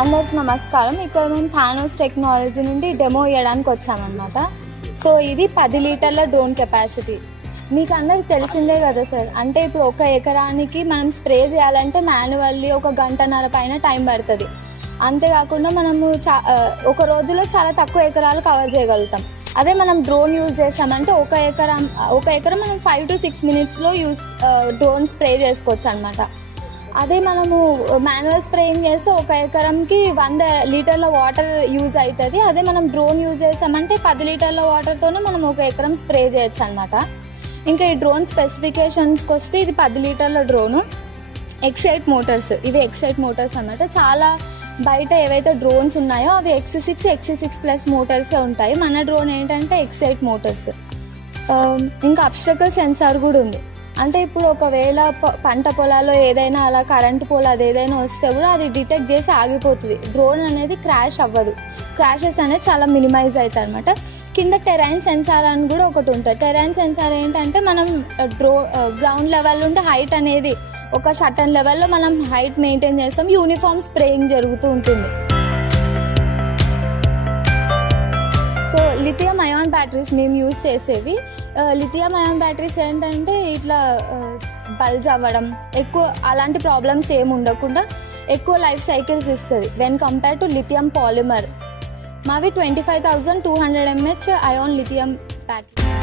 అందరికి నమస్కారం. ఇక్కడ మేము థానోస్ టెక్నాలజీ నుండి డెమో ఇవ్వడానికి వచ్చామన్నమాట. సో ఇది 10 లీటర్ల డ్రోన్ కెపాసిటీ. మీకు అందరికి తెలిసిందే కదా సార్. అంటే ఇప్పుడు 1 ఎకరానికి మనం స్ప్రే చేయాలంటే మాన్యువల్లీ 1 గంటన్నర పైన టైం పడుతుంది. అంతేకాకుండా మనము ఒక రోజులో చాలా తక్కువ ఎకరాలు కవర్ చేయగలుగుతాం. అదే మనం డ్రోన్ యూజ్ చేసామంటే ఒక ఎకరం మనం 5 to 6 మినిట్స్లో డ్రోన్ స్ప్రే చేసుకోవచ్చు అనమాట. అదే మనము మాన్యువల్ స్ప్రేయింగ్ చేస్తే 1 ఎకరంకి 100 లీటర్ల వాటర్ యూజ్ అవుతుంది. అదే మనం డ్రోన్ యూజ్ చేసామంటే 10 లీటర్ల వాటర్తోనే మనం 1 ఎకరం స్ప్రే చేయొచ్చు అనమాట. ఇంకా ఈ డ్రోన్ స్పెసిఫికేషన్స్కి వస్తే ఇది 10 లీటర్ల డ్రోను, X8 మోటార్స్. ఇవి X8 మోటార్స్ అనమాట. చాలా బయట ఏవైతే డ్రోన్స్ ఉన్నాయో అవి X6 మోటార్సే ఉంటాయి. మన డ్రోన్ ఏంటంటే X8 మోటార్స్. ఇంకా అబ్స్ట్రకల్ సెన్సార్ కూడా ఉంది. అంటే ఇప్పుడు ఒకవేళ పంట పొలాల్లో ఏదైనా అలా కరెంటు పోల్ అది ఏదైనా వస్తే కూడా అది డిటెక్ట్ చేసి ఆగిపోతుంది. డ్రోన్ అనేది క్రాష్ అవ్వదు. క్రాషెస్ అనేది చాలా మినిమైజ్ అవుతాయి అనమాట. కింద టెరైన్ సెన్సార్ అని కూడా ఒకటి ఉంటుంది. టెరైన్ సెన్సార్ ఏంటంటే మనం గ్రౌండ్ లెవెల్ నుండి హైట్ అనేది ఒక సర్టన్ లెవెల్లో మనం హైట్ మెయింటైన్ చేస్తాం. యూనిఫామ్ స్ప్రేయింగ్ జరుగుతూ ఉంటుంది. సో లిథియం అయాన్ బ్యాటరీస్ మేము యూజ్ చేసేవి. లిథియం అయాన్ బ్యాటరీస్ ఏంటంటే ఇట్లా బల్జ్ అవ్వడం ఎక్కువ అలాంటి ప్రాబ్లమ్స్ ఏమి ఉండకుండా ఎక్కువ లైఫ్ సైకిల్స్ ఇస్తుంది when compare to lithium polymer. మావి 25,200 mAh అయాన్ లిథియం బ్యాటరీ.